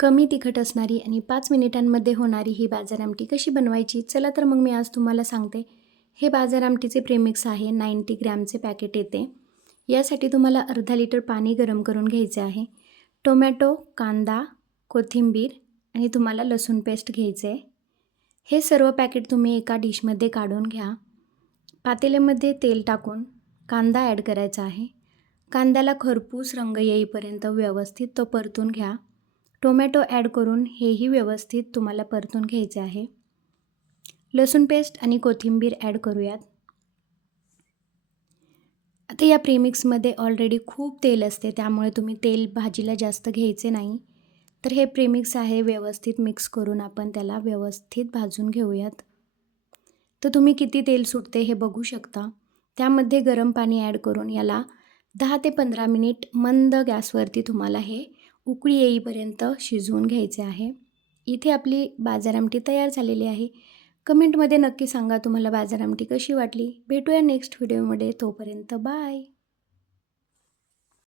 कमी तिखट असणारी आणि पाच मिनिटांमध्ये होणारी ही बाजार आमटी कशी बनवायची? चला तर मग मी आज तुम्हाला सांगते. हे बाजार आमटीचे प्रेमिक्स आहे. नाईंटी ग्रॅमचे पॅकेट येते. यासाठी तुम्हाला अर्धा लिटर पाणी गरम करून घ्यायचे आहे. टोमॅटो कांदा कोथिंबीर आणि तुम्हाला लसूण पेस्ट घ्यायचे. आहे हे सर्व पॅकेट तुम्ही एका डिशमध्ये काढून घ्या. पातेल्यामध्ये तेल टाकून कांदा ॲड करायचा आहे. कांद्याला खरपूस रंग येईपर्यंत व्यवस्थित तो परतून घ्या. टोमॅटो ॲड करून हेही व्यवस्थित तुम्हाला परतून घ्यायचे आहे. लसूण पेस्ट आणि कोथिंबीर ॲड करूयात. आता या प्रेमिक्समध्ये ऑलरेडी खूप तेल असते त्यामुळे तुम्ही तेल भाजीला जास्त घ्यायचे नाही. तर हे प्रेमिक्स आहे व्यवस्थित मिक्स करून आपण त्याला व्यवस्थित भाजून घेऊयात. तर तुम्ही किती तेल सुटते हे बघू शकता. त्यामध्ये गरम पाणी ॲड करून याला दहा ते पंधरा मिनिट मंद गॅसवरती तुम्हाला हे उकळी येईपर्यंत शिजवून घ्यायचे आहे. इथे आपली बाजार आमटी तयार झालेली आहे. कमेंटमध्ये नक्की सांगा तुम्हाला बाजार आमटी कशी वाटली. भेटूया नेक्स्ट व्हिडिओमध्ये. तोपर्यंत बाय.